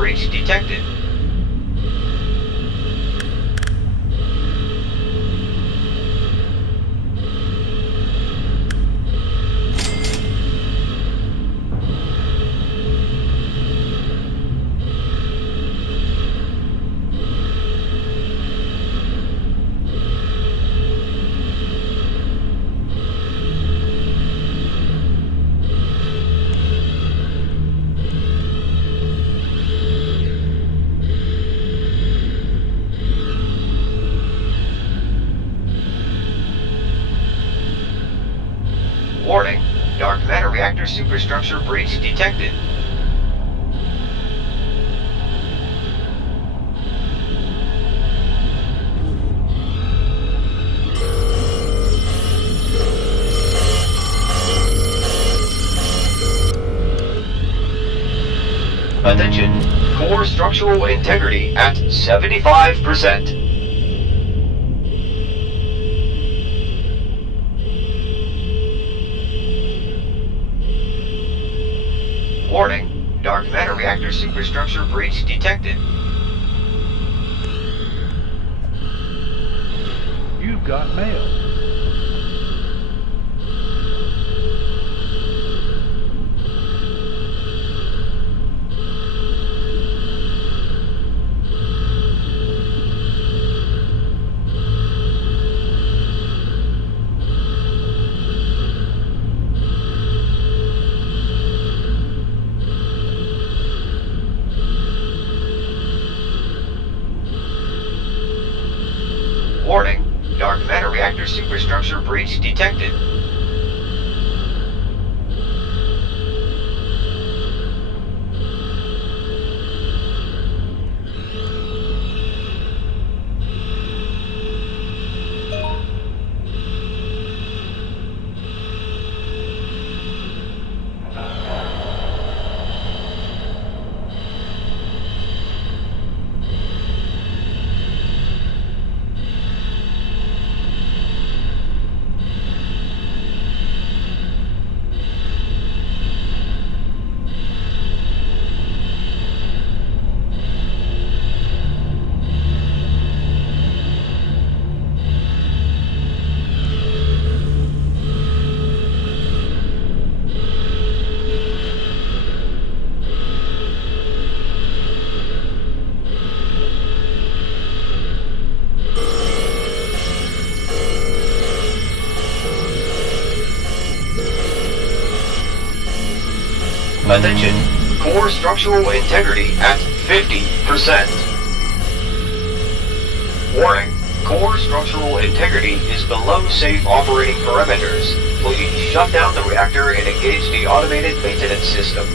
breach detected. Warning, dark matter reactor superstructure breach detected. Attention, core structural integrity at 75%. Warning, dark matter reactor superstructure breach detected. You've got mail. Warning, dark matter reactor superstructure breach detected. Attention, core structural integrity at 50%. Warning, core structural integrity is below safe operating parameters. Please shut down the reactor and engage the automated maintenance system.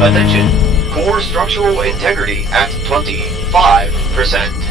Attention! Core structural integrity at 25%.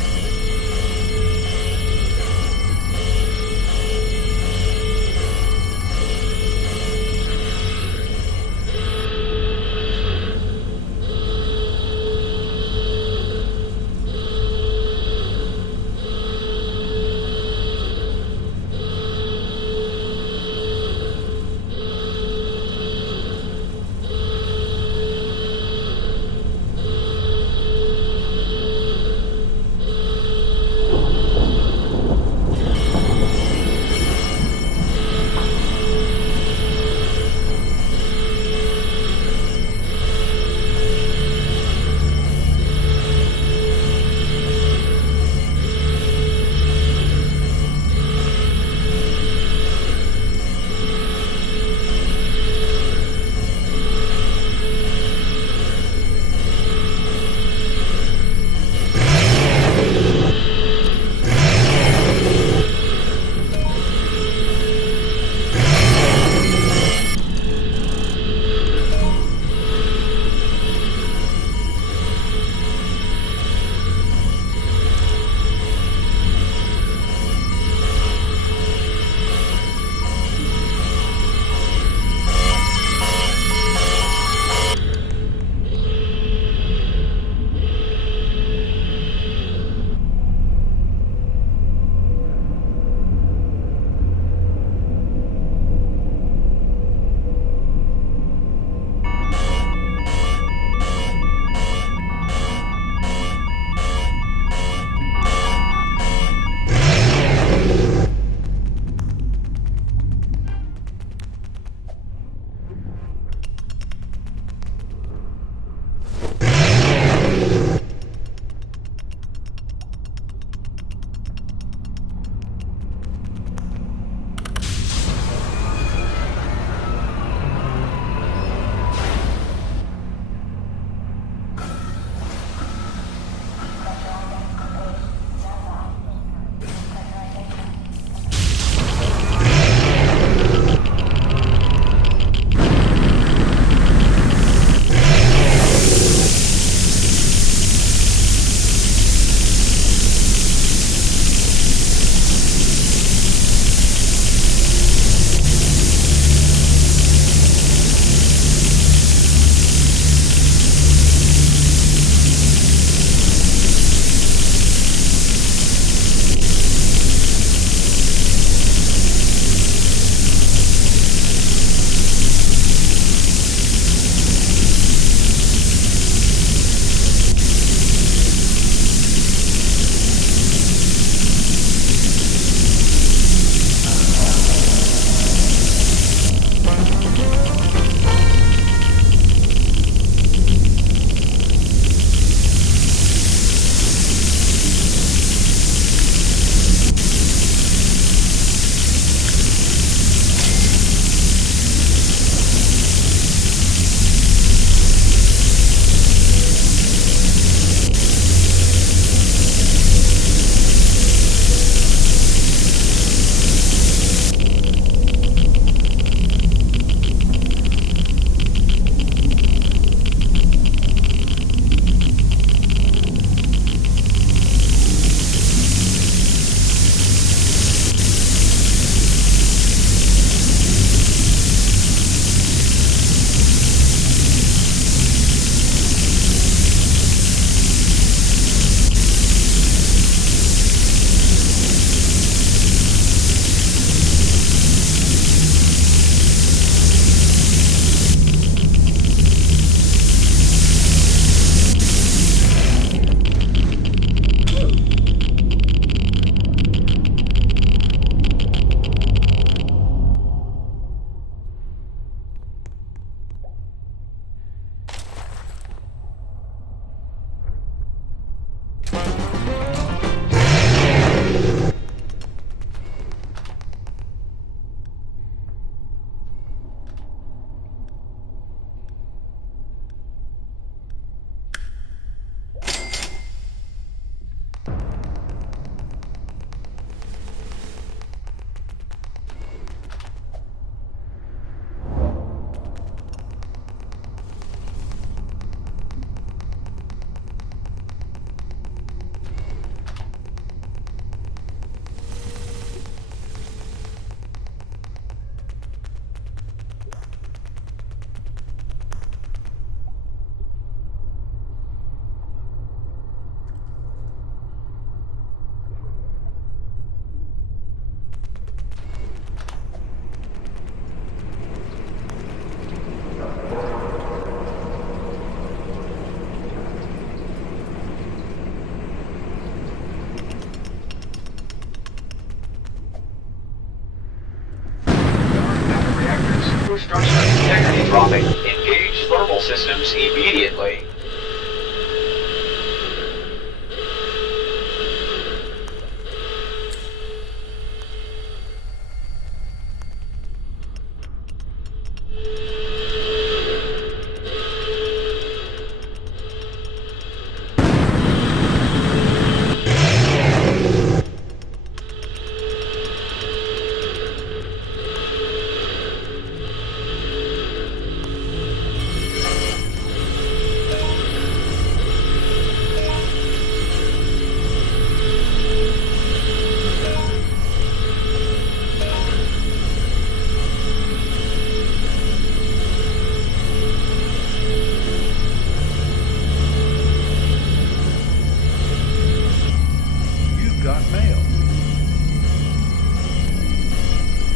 core structure integrity dropping. Engage thermal systems immediately.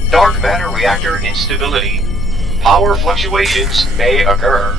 Dark matter reactor instability. Power fluctuations may occur.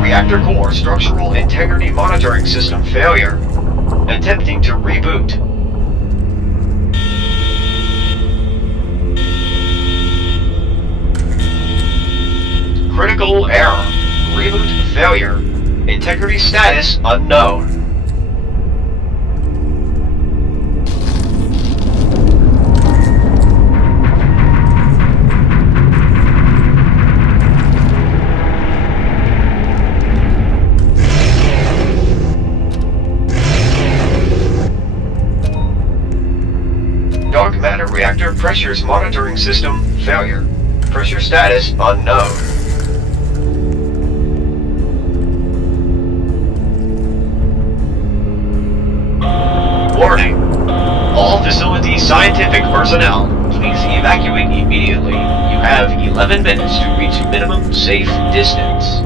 Reactor core structural integrity monitoring system failure. Attempting to reboot. Critical error. Reboot failure. Integrity status unknown. Dark matter reactor pressures monitoring system failure. Pressure status unknown. Warning. All facility scientific personnel, please evacuate immediately. You have 11 minutes to reach minimum safe distance.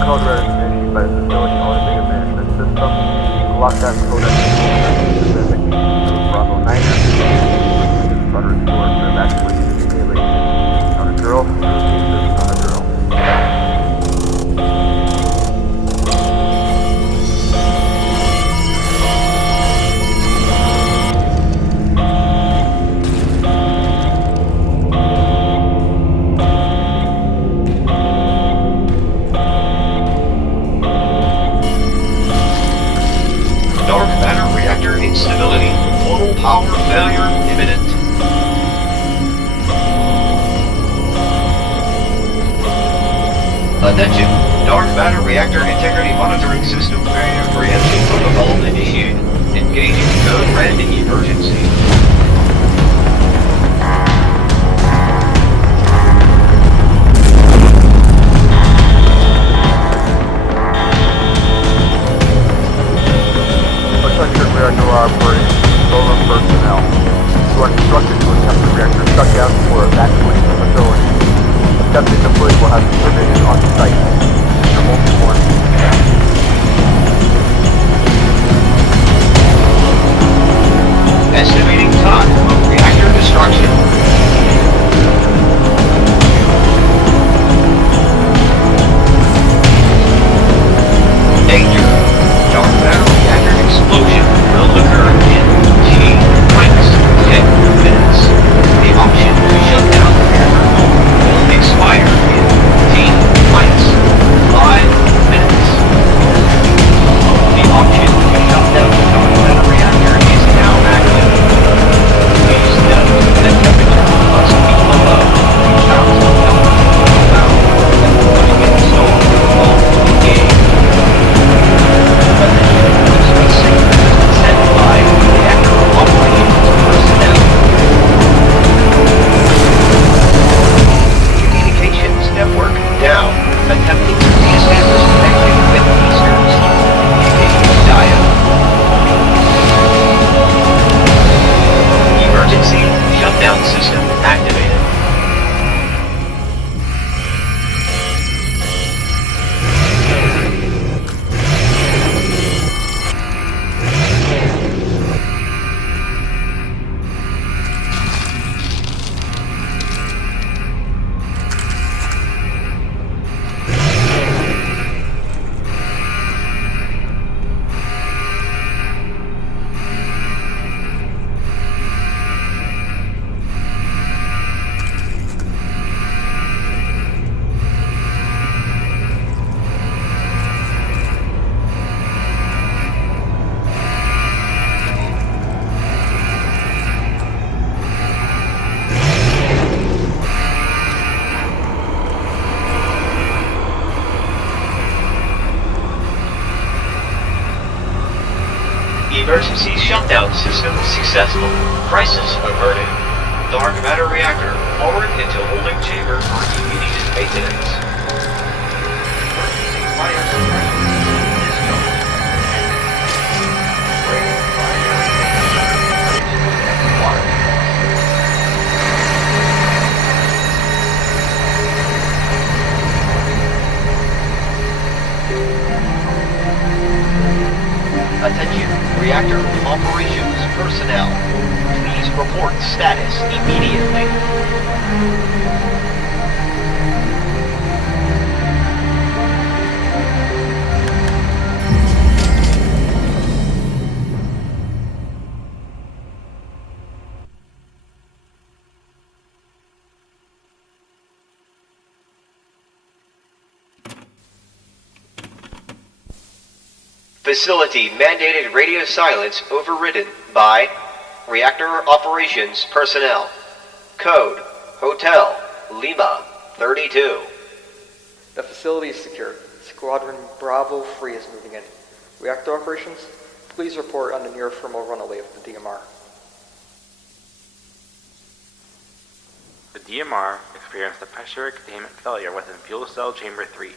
Code red is issued by the facility auditing management system. Lockdown code specific Bravo 9er. Rudder store to evacuate immediately. On a girl. On a girl. Dark matter reactor instability. Total power failure imminent. Attention. Dark matter reactor integrity monitoring system failure preemption protocol initiated. Engaging code red emergency. subsystem successful. Crisis averted. Dark matter reactor forward into holding chamber for immediate maintenance. Emergency fire suppression system discharge. Breaking primary bridge to the next water tank. Attention, reactor operations personnel. Please report status immediately. Facility mandated radio silence overridden by reactor operations personnel. Code Hotel Lima 32. The facility is secure. Squadron Bravo 3 is moving in. Reactor operations, please report on the near thermal runaway of the DMR. The DMR experienced a pressure containment failure within fuel cell chamber 3,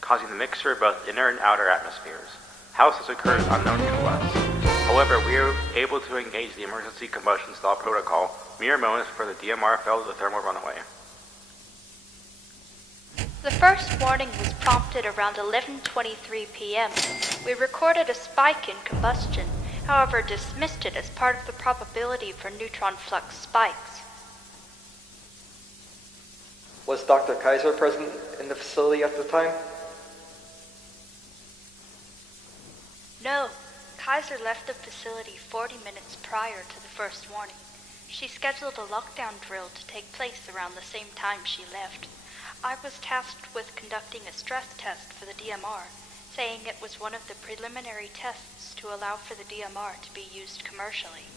causing the mixture of both inner and outer atmospheres. How this occurred is unknown to us. However, we were able to engage the emergency combustion stall protocol mere moments before the DMR fell to the thermal runaway. The first warning was prompted around 11:23 p.m. We recorded a spike in combustion, however dismissed it as part of the probability for neutron flux spikes. Was Dr. Kaiser present in the facility at the time? No, Kaiser left the facility 40 minutes prior to the first warning. She scheduled a lockdown drill to take place around the same time she left. I was tasked with conducting a stress test for the DMR, saying it was one of the preliminary tests to allow for the DMR to be used commercially.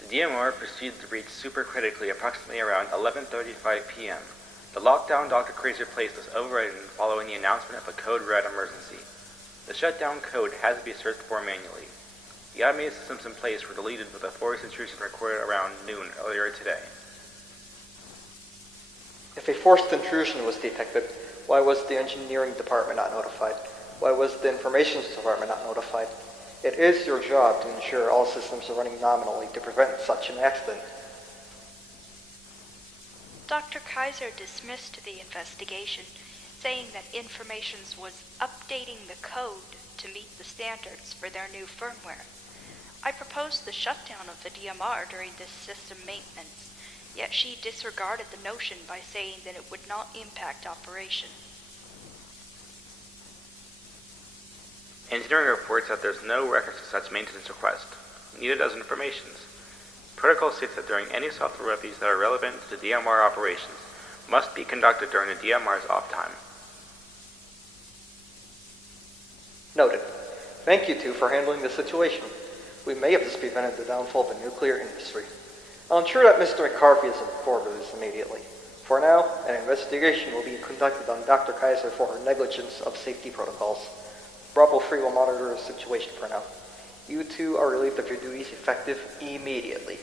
The DMR proceeded to reach supercritically approximately around 11:35 p.m. The lockdown Dr. Kaiser placed was overridden following the announcement of a code red emergency. The shutdown code had to be searched for manually. The automated systems in place were deleted with a forced intrusion recorded around noon earlier today. If a forced intrusion was detected, why was the engineering department not notified? Why was the information department not notified? It is your job to ensure all systems are running nominally to prevent such an accident. Dr. Kaiser dismissed the investigation, saying that Informations was updating the code to meet the standards for their new firmware. I proposed the shutdown of the DMR during this system maintenance, yet she disregarded the notion by saying that it would not impact operation. Engineering reports that there's no records of such maintenance request. Neither does Informations. Protocol states that during any software reviews that are relevant to DMR operations must be conducted during the DMR's off time. Noted. Thank you two for handling the situation. We may have just prevented the downfall of the nuclear industry. I'll ensure that Mr. McCarthy is informed of this immediately. For now, an investigation will be conducted on Dr. Kaiser for her negligence of safety protocols. Bravo 3 will monitor the situation for now. You two are relieved of your duties effective immediately.